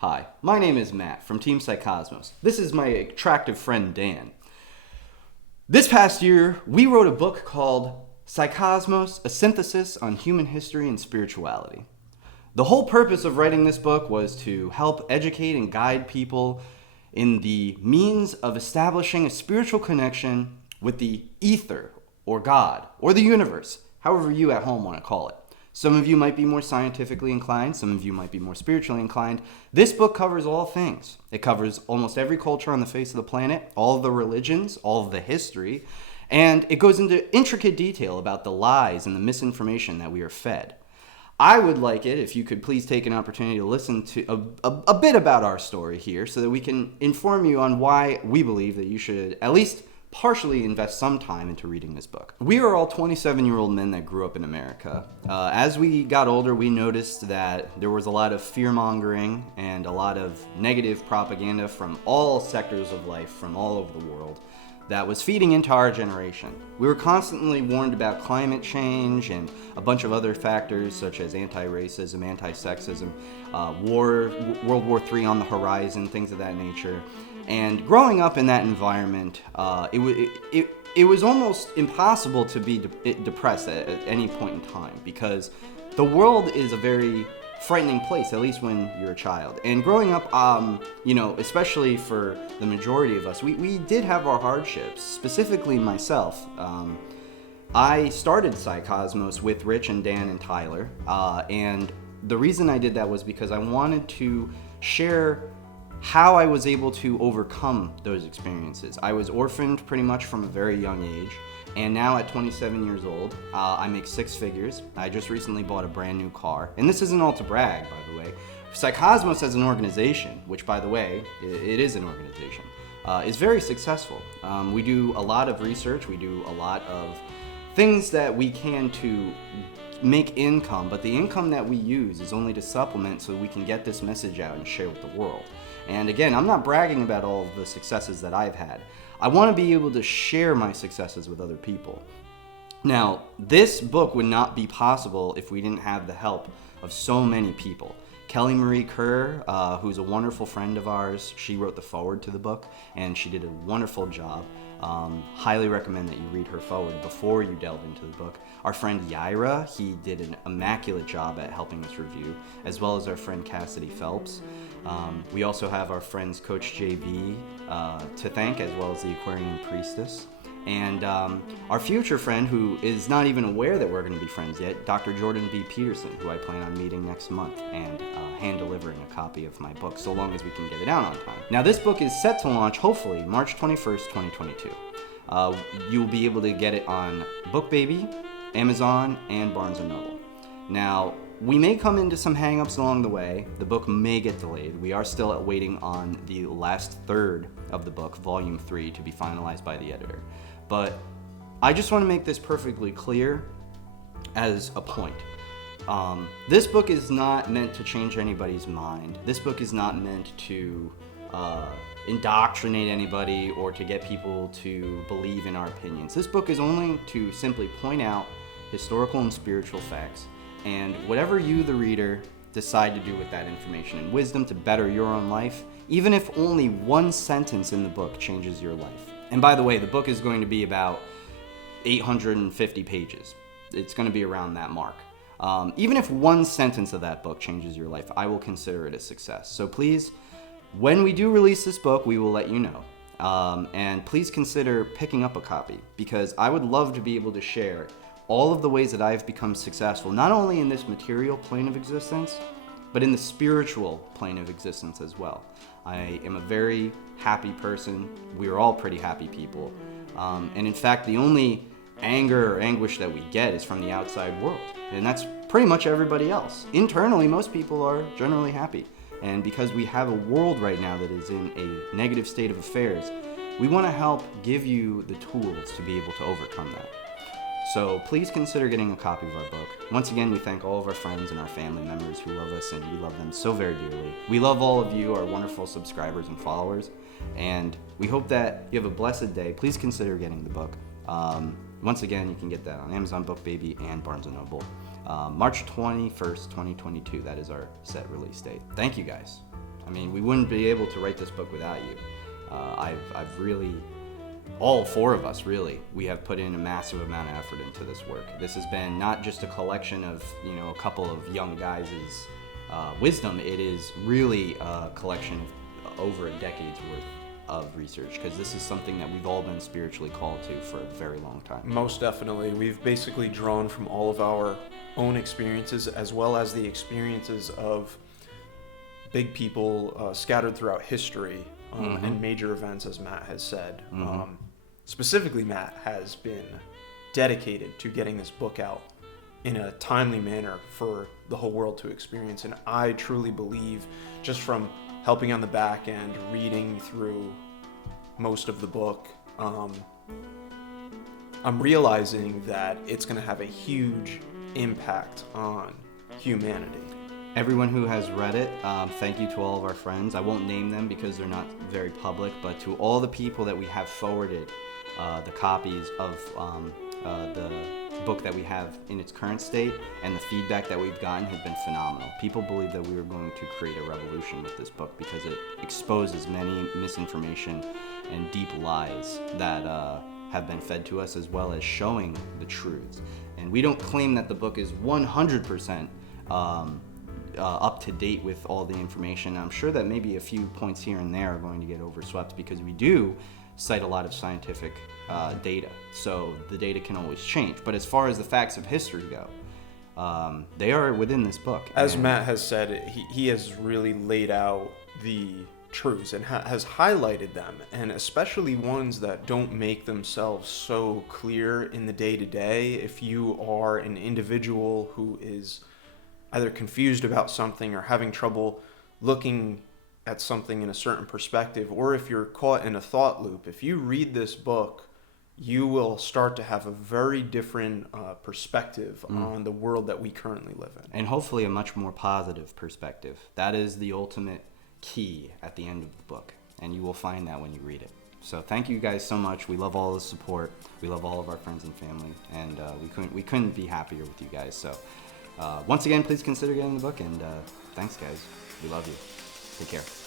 Hi, my name is Matt from Team Psycosmos. This is my attractive friend Dan. This past year, we wrote a book called Psycosmos, a synthesis on human history and spirituality. The whole purpose of writing this book was to help educate and guide people in the means of establishing a spiritual connection with the ether, or God, or the universe, however you at home want to call it. Some of you might be more scientifically inclined, some of you might be more spiritually inclined. This book covers all things. It covers almost every culture on the face of the planet, all of the religions, all of the history, and it goes into intricate detail about the lies and the misinformation that we are fed. I would like it if you could please take an opportunity to listen to a bit about our story here so that we can inform you on why we believe that you should at least partially invest some time into reading this book. We are all 27-year-old men that grew up in America. As we got older, we noticed that there was a lot of fear-mongering and a lot of negative propaganda from all sectors of life from all over the world that was feeding into our generation. We were constantly warned about climate change and a bunch of other factors such as anti-racism, anti-sexism, World War III on the horizon, things of that nature. And growing up in that environment, it was almost impossible to be depressed at any point in time because the world is a very frightening place, at least when you're a child. And growing up, especially for the majority of us, we did have our hardships, specifically myself. I started Psycosmos with Rich and Dan and Tyler, and the reason I did that was because I wanted to share how I was able to overcome those experiences. I was orphaned pretty much from a very young age, and now at 27 years old, I make six figures. I just recently bought a brand new car, and this isn't all to brag, by the way. Psycosmos as an organization, which by the way, it is an organization, is very successful. We do a lot of research, we do a lot of things that we can to make income, but the income that we use is only to supplement so we can get this message out and share with the world. And again, I'm not bragging about all of the successes that I've had. I want to be able to share my successes with other people. Now, this book would not be possible if we didn't have the help of so many people. Kelly Marie Kerr, who's a wonderful friend of ours, she wrote the foreword to the book, and she did a wonderful job. Highly recommend that you read her foreword before you delve into the book. Our friend Yaira, he did an immaculate job at helping us review, as well as our friend Cassidy Phelps. We also have our friends Coach JV to thank, as well as the Aquarian Priestess. And our future friend, who is not even aware that we're going to be friends yet, Dr. Jordan B. Peterson, who I plan on meeting next month and hand-delivering a copy of my book, so long as we can get it out on time. Now, this book is set to launch, hopefully, March 21st, 2022. You'll be able to get it on BookBaby, Amazon, and Barnes & Noble. Now, we may come into some hang-ups along the way. The book may get delayed. We are still waiting on the last third of the book, Volume 3, to be finalized by the editor. But I just want to make this perfectly clear as a point. This book is not meant to change anybody's mind. This book is not meant to indoctrinate anybody or to get people to believe in our opinions. This book is only to simply point out historical and spiritual facts, and whatever you, the reader, decide to do with that information and wisdom to better your own life, even if only one sentence in the book changes your life. And by the way, the book is going to be about 850 pages. It's going to be around that mark. Even if one sentence of that book changes your life, I will consider it a success. So please, when we do release this book, we will let you know. And please consider picking up a copy, because I would love to be able to share all of the ways that I've become successful, not only in this material plane of existence, but in the spiritual plane of existence as well. I am a very happy person. We are all pretty happy people. And in fact, the only anger or anguish that we get is from the outside world. And that's pretty much everybody else. Internally, most people are generally happy. And because we have a world right now that is in a negative state of affairs, we want to help give you the tools to be able to overcome that. So please consider getting a copy of our book. Once again, we thank all of our friends and our family members who love us, and we love them so very dearly. We love all of you, our wonderful subscribers and followers, and we hope that you have a blessed day. Please consider getting the book. Once again, you can get that on Amazon, BookBaby, and Barnes & Noble. March 21st, 2022, that is our set release date. Thank you guys. I mean, we wouldn't be able to write this book without you. I've really, all four of us really, we have put in a massive amount of effort into this work. This has been not just a collection of, a couple of young guys' wisdom. It is really a collection of over a decade's worth of research, because this is something that we've all been spiritually called to for a very long time. Most definitely. We've basically drawn from all of our own experiences, as well as the experiences of big people scattered throughout history, and major events, as Matt has said. Specifically, Matt has been dedicated to getting this book out in a timely manner for the whole world to experience. And I truly believe, just from helping on the back end, reading through most of the book, I'm realizing that it's going to have a huge impact on humanity. Everyone who has read it, thank you to all of our friends. I won't name them because they're not very public, but to all the people that we have forwarded the copies of the book that we have in its current state, and the feedback that we've gotten has been phenomenal. People believe that we were going to create a revolution with this book because it exposes many misinformation and deep lies that have been fed to us, as well as showing the truths. And we don't claim that the book is 100% up to date with all the information. I'm sure that maybe a few points here and there are going to get overswept, because we do cite a lot of scientific data, so the data can always change. But as far as the facts of history go, they are within this book. As Matt has said, he has really laid out the truths and has highlighted them, and especially ones that don't make themselves so clear in the day-to-day. If you are an individual who is either confused about something or having trouble looking at something in a certain perspective, or if you're caught in a thought loop, if you read this book, you will start to have a very different perspective on the world that we currently live in. And hopefully a much more positive perspective. That is the ultimate key at the end of the book, and you will find that when you read it. So thank you guys so much. We love all the support. We love all of our friends and family, and we couldn't be happier with you guys. So once again, please consider getting the book, and thanks guys. We love you. Take care.